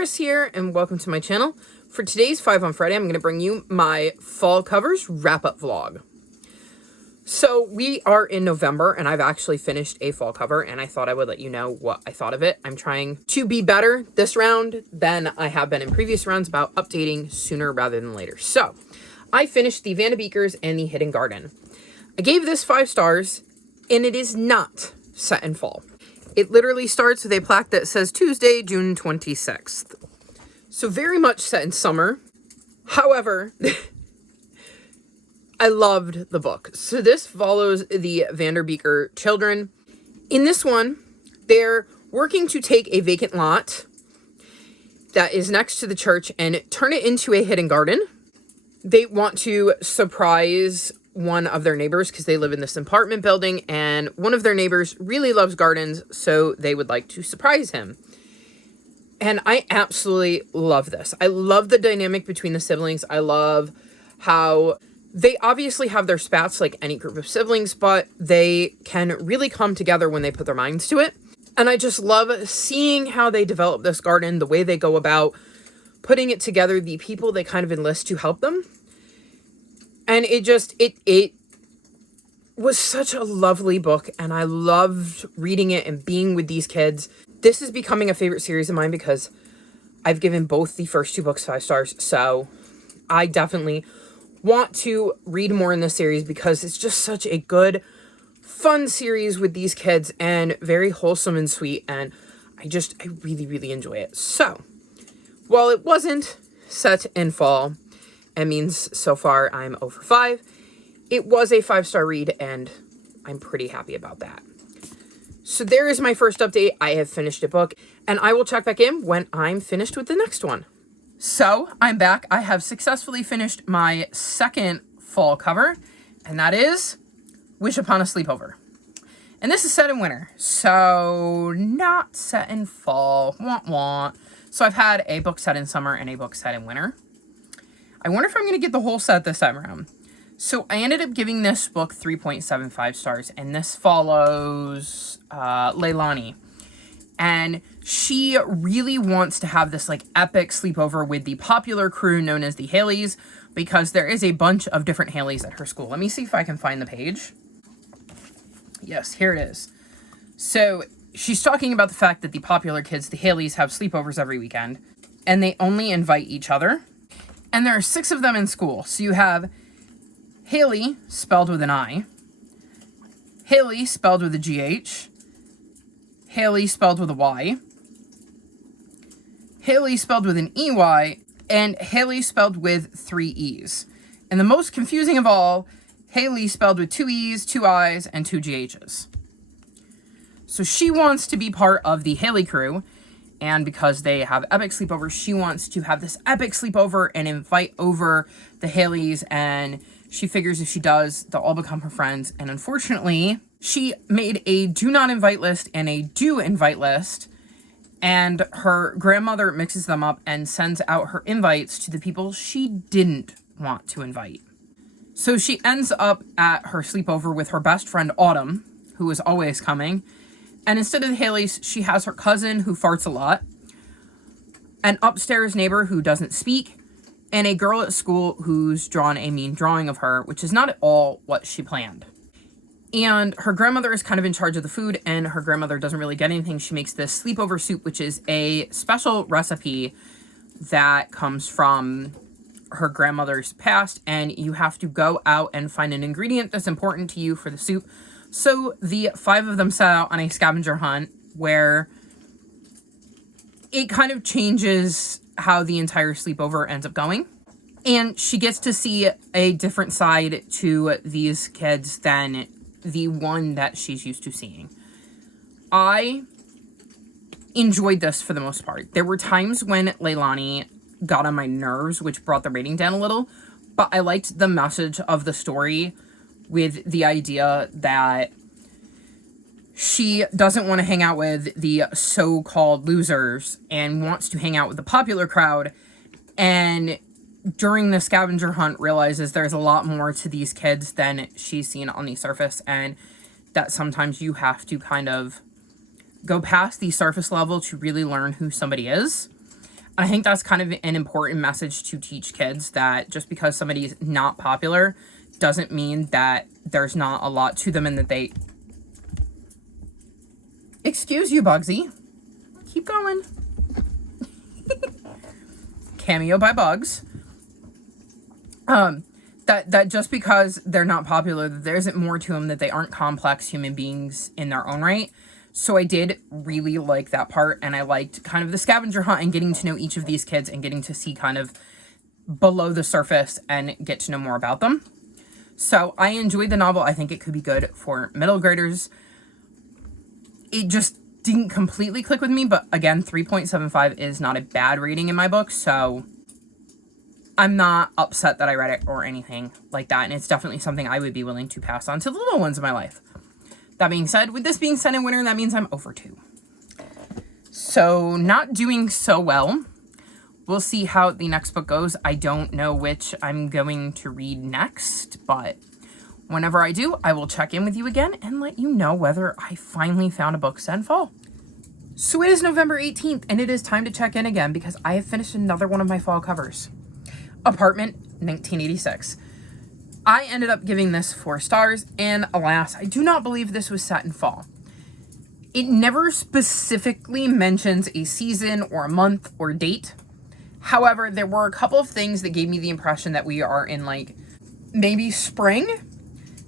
Chris here, and welcome to my channel. For today's 5 on Friday, I'm going to bring you my fall covers wrap-up vlog. So we are in November, and I've actually finished a fall cover, and I thought I would let you know what I thought of it. I'm trying to be better this round than I have been in previous rounds about updating sooner rather than later. So I finished the Van de Beekers and the Hidden Garden. I gave this 5 stars, and it is not set in fall. It literally starts with a plaque that says Tuesday, June 26th. So very much set in summer. However, I loved the book. So this follows the Van der Beeker children. In this one, they're working to take a vacant lot that is next to the church and turn it into a hidden garden. They want to surprise one of their neighbors because they live in this apartment building, and one of their neighbors really loves gardens, so they would like to surprise him. And I absolutely love this. I love the dynamic between the siblings. I love how they obviously have their spats like any group of siblings, but they can really come together when they put their minds to it. And I just love seeing how they develop this garden, the way they go about putting it together, the people they kind of enlist to help them. And it was such a lovely book, and I loved reading it and being with these kids. This is becoming a favorite series of mine because I've given both the first 2 books 5 stars, so I definitely want to read more in this series because it's just such a good, fun series with these kids and very wholesome and sweet, and I really, really enjoy it. So, while it wasn't set in fall, it means so far I'm 0 for 5. It was a 5-star read, and I'm pretty happy about that. So there is my first update. I have finished a book, and I will check back in when I'm finished with the next one. So I'm back. I have successfully finished my second fall cover, and that is Wish Upon a Sleepover. And this is set in winter, so not set in fall. Wah, wah. So I've had a book set in summer and a book set in winter. I wonder if I'm going to get the whole set this time around. So I ended up giving this book 3.75 stars, and this follows Leilani. And she really wants to have this like epic sleepover with the popular crew known as the Haleys, because there is a bunch of different Haleys at her school. Let me see if I can find the page. Yes, here it is. So she's talking about the fact that the popular kids, the Haleys, have sleepovers every weekend, and they only invite each other. And there are 6 of them in school. So you have Haley, spelled with an I. Haley, spelled with a GH. Haley, spelled with a Y. Haley, spelled with an EY. And Haley, spelled with 3 E's. And the most confusing of all, Haley, spelled with 2 E's, 2 I's, and 2 GH's. So she wants to be part of the Haley crew. And because they have epic sleepovers, she wants to have this epic sleepover and invite over the Haleys. And she figures if she does, they'll all become her friends. And unfortunately, she made a do not invite list and a do invite list. And her grandmother mixes them up and sends out her invites to the people she didn't want to invite. So she ends up at her sleepover with her best friend, Autumn, who is always coming. And instead of the Haleys, she has her cousin who farts a lot, an upstairs neighbor who doesn't speak, and a girl at school who's drawn a mean drawing of her, which is not at all what she planned. And her grandmother is kind of in charge of the food, and her grandmother doesn't really get anything. She makes this sleepover soup, which is a special recipe that comes from her grandmother's past, and you have to go out and find an ingredient that's important to you for the soup. So the 5 of them set out on a scavenger hunt where it kind of changes how the entire sleepover ends up going. And she gets to see a different side to these kids than the one that she's used to seeing. I enjoyed this for the most part. There were times when Leilani got on my nerves, which brought the rating down a little, but I liked the message of the story with the idea that she doesn't want to hang out with the so-called losers and wants to hang out with the popular crowd, and during the scavenger hunt realizes there's a lot more to these kids than she's seen on the surface, and that sometimes you have to kind of go past the surface level to really learn who somebody is. I think that's kind of an important message to teach kids, that just because somebody's not popular doesn't mean that there's not a lot to them and that they... Excuse you, Bugsy. Keep going. Cameo by Bugs. That just because they're not popular, that there isn't more to them, that they aren't complex human beings in their own right. So I did really like that part, and I liked kind of the scavenger hunt and getting to know each of these kids and getting to see kind of below the surface and get to know more about them. So I enjoyed the novel. I think it could be good for middle graders. It just didn't completely click with me, but again, 3.75 is not a bad rating in my book, so I'm not upset that I read it or anything like that, and it's definitely something I would be willing to pass on to the little ones in my life. That being said, with this being set in winter, that means I'm over 2. So, not doing so well. We'll see how the next book goes. I don't know which I'm going to read next, but whenever I do, I will check in with you again and let you know whether I finally found a book set in fall. So it is November 18th, and it is time to check in again because I have finished another one of my fall covers. Apartment, 1986. I ended up giving this 4 stars, and alas, I do not believe this was set in fall. It never specifically mentions a season or a month or date. However, there were a couple of things that gave me the impression that we are in, like, maybe spring.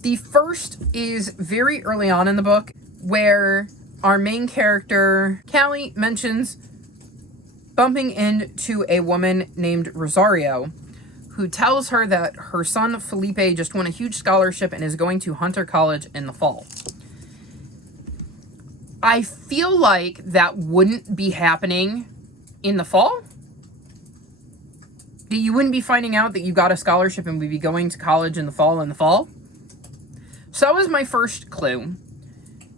The first is very early on in the book, where our main character, Callie, mentions bumping into a woman named Rosario, who tells her that her son Felipe just won a huge scholarship and is going to Hunter College in the fall. I feel like that wouldn't be happening in the fall. That you wouldn't be finding out that you got a scholarship and would be going to college in the fall. So that was my first clue.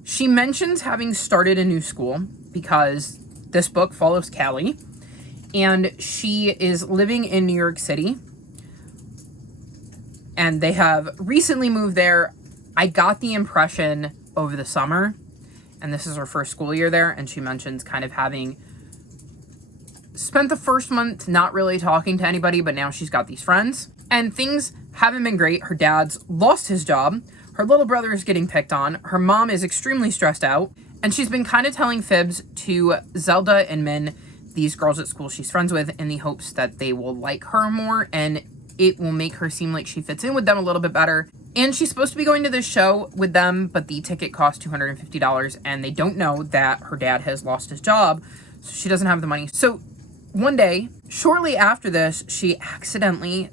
She mentions having started a new school because this book follows Callie, and she is living in New York City, and they have recently moved there. I got the impression over the summer, and this is her first school year there, and she mentions kind of having spent the first month not really talking to anybody, but now she's got these friends, and things haven't been great. Her dad's lost his job. Her little brother is getting picked on. Her mom is extremely stressed out, and she's been kind of telling fibs to Zelda and Min, these girls at school she's friends with, in the hopes that they will like her more and it will make her seem like she fits in with them a little bit better. And she's supposed to be going to this show with them, but the ticket costs $250, and they don't know that her dad has lost his job, so she doesn't have the money. So one day, shortly after this, she accidentally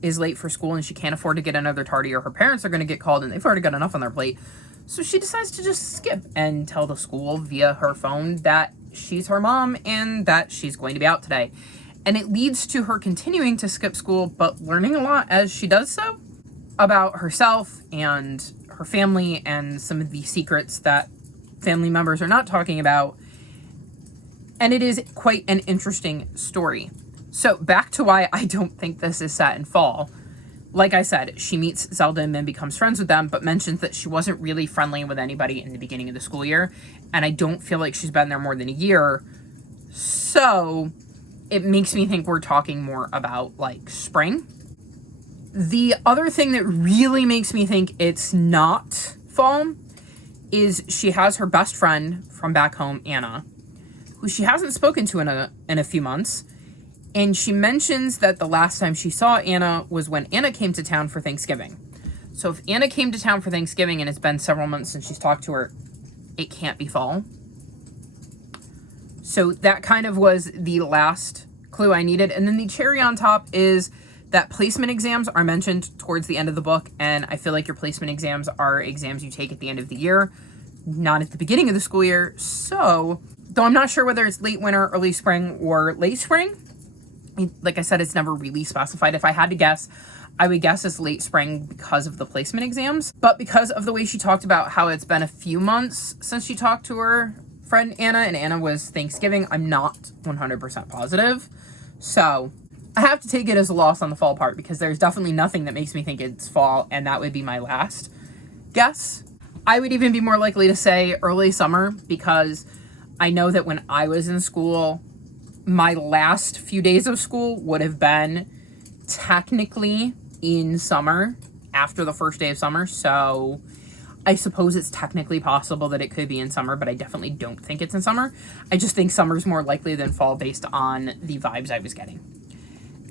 is late for school and she can't afford to get another tardy, or her parents are going to get called and they've already got enough on their plate. So she decides to just skip and tell the school via her phone that she's her mom and that she's going to be out today. And it leads to her continuing to skip school, but learning a lot as she does so about herself and her family and some of the secrets that family members are not talking about. And it is quite an interesting story. So back to why I don't think this is set in fall. Like I said, she meets Zelda and then becomes friends with them, but mentions that she wasn't really friendly with anybody in the beginning of the school year. And I don't feel like she's been there more than a year. So it makes me think we're talking more about, like, spring. The other thing that really makes me think it's not fall is she has her best friend from back home, Anna, who she hasn't spoken to in a few months. And she mentions that the last time she saw Anna was when Anna came to town for Thanksgiving. So if Anna came to town for Thanksgiving and it's been several months since she's talked to her, it can't be fall. So that kind of was the last clue I needed. And then the cherry on top is that placement exams are mentioned towards the end of the book. And I feel like your placement exams are exams you take at the end of the year, not at the beginning of the school year. So, though I'm not sure whether it's late winter, early spring, or late spring, like I said, it's never really specified. If I had to guess, I would guess it's late spring because of the placement exams. But because of the way she talked about how it's been a few months since she talked to her friend Anna, and Anna was Thanksgiving, I'm not 100% positive. So I have to take it as a loss on the fall part because there's definitely nothing that makes me think it's fall, and that would be my last guess. I would even be more likely to say early summer because I know that when I was in school, my last few days of school would have been technically in summer, after the first day of summer, so I suppose it's technically possible that it could be in summer, but I definitely don't think it's in summer. I just think summer's more likely than fall based on the vibes I was getting.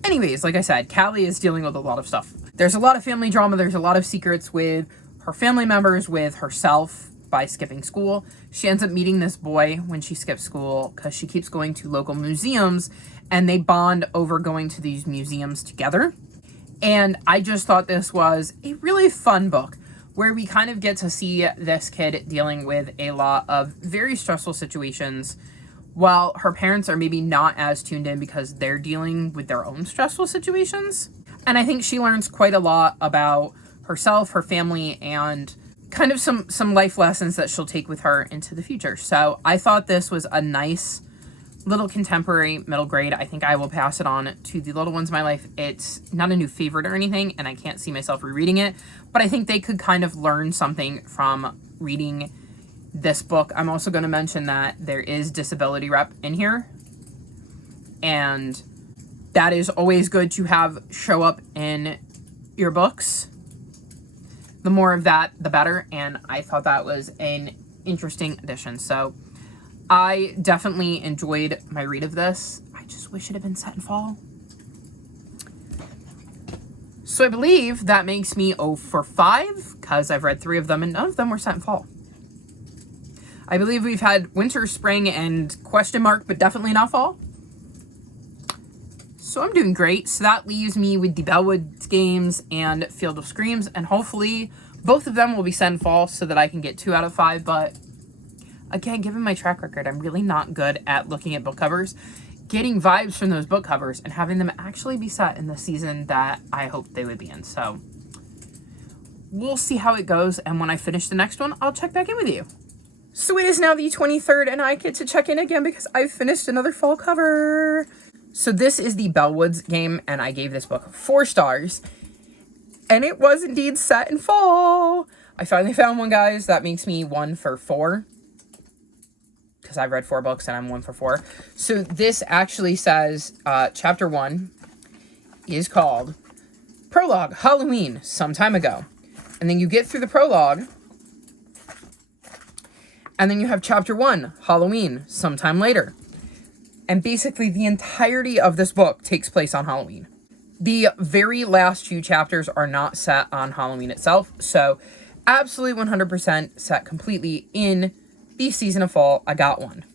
Anyways, like I said, Callie is dealing with a lot of stuff. There's a lot of family drama. There's a lot of secrets with her family members, with herself by skipping school. She ends up meeting this boy when she skips school because she keeps going to local museums, and they bond over going to these museums together. And I just thought this was a really fun book where we kind of get to see this kid dealing with a lot of very stressful situations while her parents are maybe not as tuned in because they're dealing with their own stressful situations. And I think she learns quite a lot about herself, her family, and kind of some life lessons that she'll take with her into the future. So I thought this was a nice little contemporary middle grade. I think I will pass it on to the little ones in my life. It's not a new favorite or anything, and I can't see myself rereading it, but I think they could kind of learn something from reading this book. I'm also going to mention that there is disability rep in here, and that is always good to have show up in your books. The more of that, the better, and I thought that was an interesting addition. So I definitely enjoyed my read of this. I just wish it had been set in fall. So I believe that makes me 0 for 5, because I've read 3 of them and none of them were set in fall. I believe we've had winter, spring, and question mark, but definitely not fall. So I'm doing great. So that leaves me with the Bellwoods Games and Field of Screams, and hopefully both of them will be set in fall so that I can get 2 out of 5, but again, given my track record, I'm really not good at looking at book covers, getting vibes from those book covers, and having them actually be set in the season that I hoped they would be in. So we'll see how it goes, and when I finish the next one, I'll check back in with you. So it is now the 23rd, and I get to check in again because I've finished another fall cover. So this is the Bellwoods Game, and I gave this book 4 stars, and it was indeed set in fall. I finally found one, guys. That makes me 1 for 4. Because I've read 4 books and I'm 1 for 4. So this actually says, chapter 1 is called Prologue, Halloween, Some Time Ago. And then you get through the prologue, and then you have chapter 1, Halloween, Sometime Later. And basically the entirety of this book takes place on Halloween. The very last few chapters are not set on Halloween itself. So absolutely 100% set completely in the season of fall. I got one.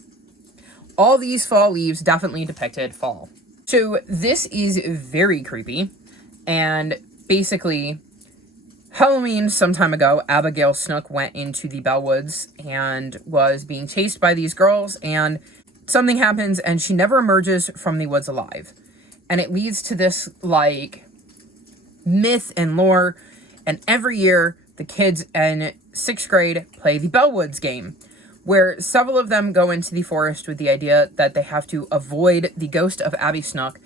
All these fall leaves definitely depicted fall. So this is very creepy. And basically, Halloween, some time ago, Abigail Snook went into the Bellwoods and was being chased by these girls, and something happens and she never emerges from the woods alive. And it leads to this, like, myth and lore. And every year, the kids in 6th grade play the Bellwoods Game, where several of them go into the forest with the idea that they have to avoid the ghost of Abby Snook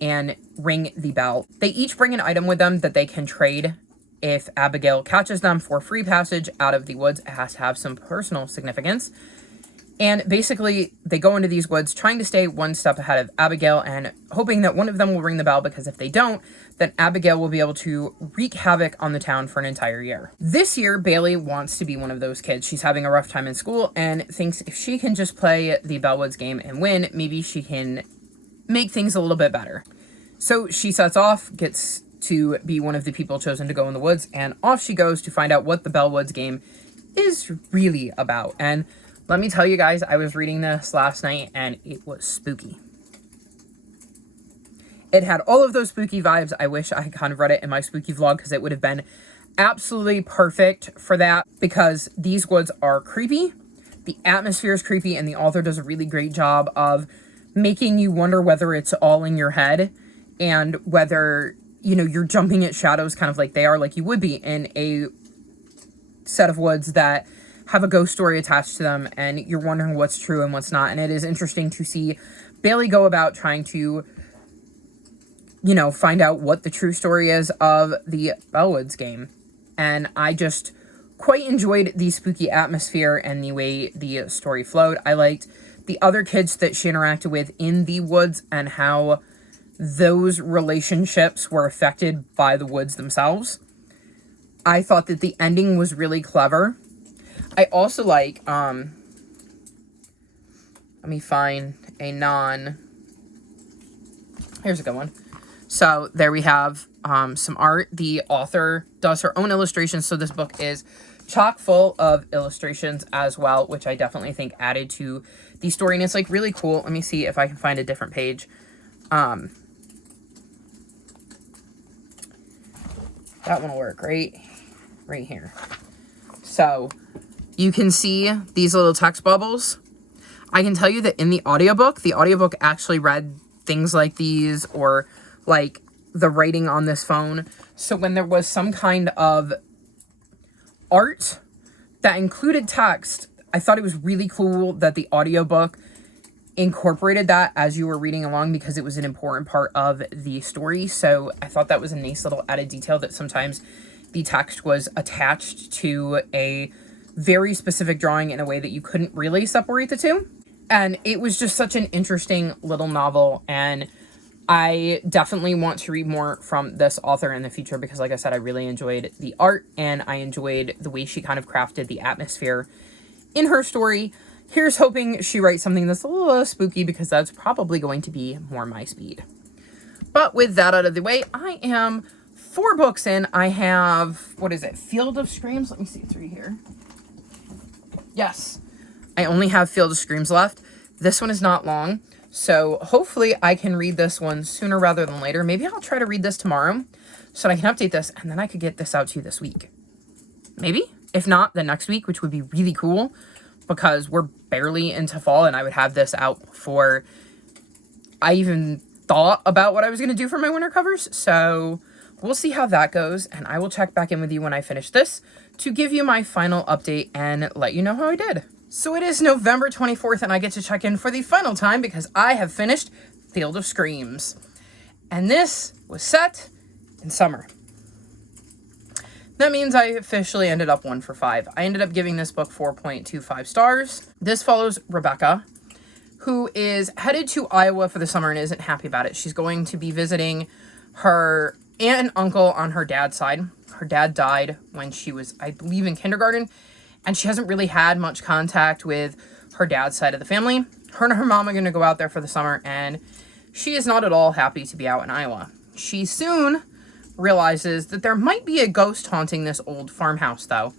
and ring the bell. They each bring an item with them that they can trade. If Abigail catches them for free passage out of the woods, it has to have some personal significance. And basically, they go into these woods trying to stay one step ahead of Abigail and hoping that one of them will ring the bell, because if they don't, then Abigail will be able to wreak havoc on the town for an entire year. This year, Bailey wants to be one of those kids. She's having a rough time in school and thinks if she can just play the Bellwoods Game and win, maybe she can make things a little bit better. So she sets off, gets to be one of the people chosen to go in the woods, and off she goes to find out what the Bellwoods Game is really about. And let me tell you guys, I was reading this last night and it was spooky. It had all of those spooky vibes. I wish I had kind of read it in my spooky vlog, because it would have been absolutely perfect for that, because these woods are creepy. The atmosphere is creepy, and the author does a really great job of making you wonder whether it's all in your head and whether, you know, you're jumping at shadows kind of like they are, like you would be in a set of woods that have a ghost story attached to them, and you're wondering what's true and what's not. And it is interesting to see Bailey go about trying to, you know, find out what the true story is of the Bellwoods Game. And I just quite enjoyed the spooky atmosphere and the way the story flowed. I liked the other kids that she interacted with in the woods and how those relationships were affected by the woods themselves. I thought that the ending was really clever. I also like, let me find a here's a good one. So there we have some art. The author does her own illustrations, so this book is chock full of illustrations as well, which I definitely think added to the story, and it's like really cool. Let me see if I can find a different page. That one will work right here. So you can see these little text bubbles. I can tell you that in the audiobook actually read things like these, or like the writing on this phone. So when there was some kind of art that included text, I thought it was really cool that the audiobook incorporated that as you were reading along, because it was an important part of the story. So I thought that was a nice little added detail, that sometimes the text was attached to a very specific drawing in a way that you couldn't really separate the two. And it was just such an interesting little novel, and I definitely want to read more from this author in the future, because like I said, I really enjoyed the art and I enjoyed the way she kind of crafted the atmosphere in her story. Here's hoping she writes something that's a little spooky, because that's probably going to be more my speed. But with that out of the way, I am 4 books in. I have, what is it? Field of Screams. Let me see, it's right here. Yes. I only have Field of Screams left. This one is not long, so hopefully I can read this one sooner rather than later. Maybe I'll try to read this tomorrow so I can update this, and then I could get this out to you this week. Maybe. If not, then next week, which would be really cool, because we're barely into fall, and I would have this out before I even thought about what I was going to do for my winter covers. So we'll see how that goes, and I will check back in with you when I finish this to give you my final update and let you know how I did. So it is November 24th, and I get to check in for the final time, because I have finished Field of Screams. And this was set in summer. That means I officially ended up 1 for 5. I ended up giving this book 4.25 stars. This follows Rebecca, who is headed to Iowa for the summer and isn't happy about it. She's going to be visiting her aunt and uncle on her dad's side. Her dad died when she was, I believe, in kindergarten, and she hasn't really had much contact with her dad's side of the family. Her and her mom are going to go out there for the summer, and she is not at all happy to be out in Iowa. She soon realizes that there might be a ghost haunting this old farmhouse, though.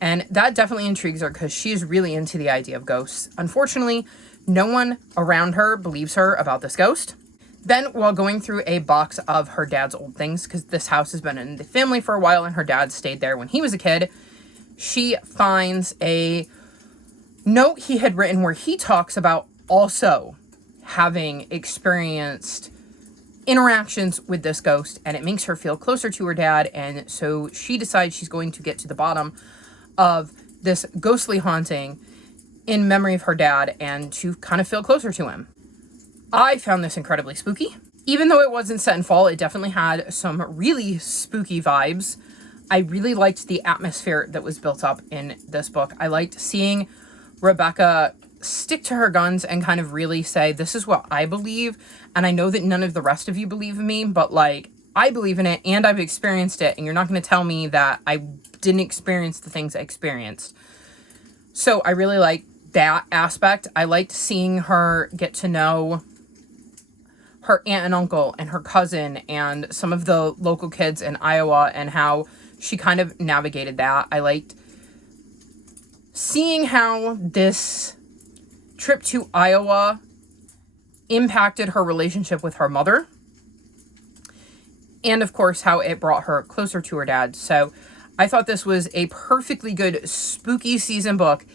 And that definitely intrigues her, because she is really into the idea of ghosts. Unfortunately, no one around her believes her about this ghost. Then, while going through a box of her dad's old things, because this house has been in the family for a while and her dad stayed there when he was a kid, she finds a note he had written where he talks about also having experienced interactions with this ghost, and it makes her feel closer to her dad, and so she decides she's going to get to the bottom of this ghostly haunting in memory of her dad and to kind of feel closer to him. I found this incredibly spooky. Even though it wasn't set in fall, it definitely had some really spooky vibes. I really liked the atmosphere that was built up in this book. I liked seeing Rebecca stick to her guns and kind of really say, this is what I believe, and I know that none of the rest of you believe in me, but like, I believe in it and I've experienced it, and you're not going to tell me that I didn't experience the things I experienced. So I really liked that aspect. I liked seeing her get to know her aunt and uncle and her cousin and some of the local kids in Iowa and how she kind of navigated that. I liked seeing how this trip to Iowa impacted her relationship with her mother. And of course, how it brought her closer to her dad. So I thought this was a perfectly good spooky season book,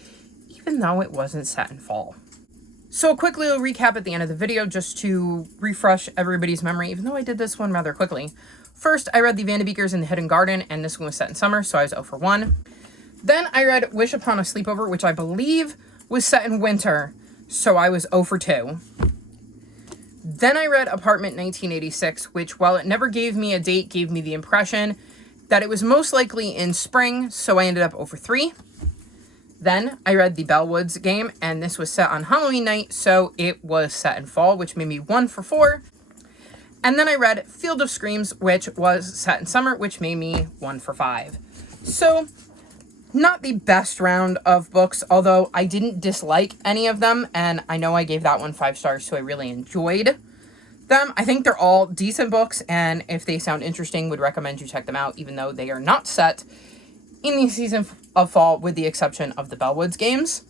even though it wasn't set in fall. So quickly, I'll recap at the end of the video just to refresh everybody's memory, even though I did this one rather quickly. First, I read The Vanderbeekers in the Hidden Garden, and this one was set in summer, so I was 0 for 1. Then I read Wish Upon a Sleepover, which I believe was set in winter, so I was 0 for 2. Then I read Apartment 1986, which, while it never gave me a date, gave me the impression that it was most likely in spring, so I ended up 0 for 3. Then I read the Bellwoods game, and this was set on Halloween night, so it was set in fall, which made me 1 for 4. And then I read Field of Screams, which was set in summer, which made me 1 for 5. So, not the best round of books, although I didn't dislike any of them, and I know I gave that one 5 stars, so I really enjoyed them. I think they're all decent books, and if they sound interesting, would recommend you check them out, even though they are not set in the season of fall, with the exception of the Bellwoods games.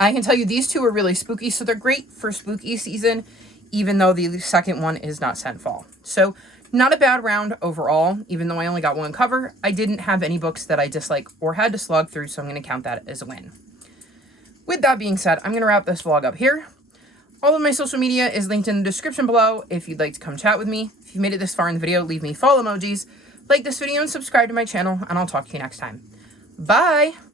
I can tell you these two are really spooky, so they're great for spooky season, even though the second one is not set in fall. So, not a bad round overall, even though I only got one cover. I didn't have any books that I dislike or had to slog through, so I'm going to count that as a win. With that being said, I'm going to wrap this vlog up here. All of my social media is linked in the description below if you'd like to come chat with me. If you made it this far in the video, leave me follow emojis, like this video, and subscribe to my channel, and I'll talk to you next time. Bye!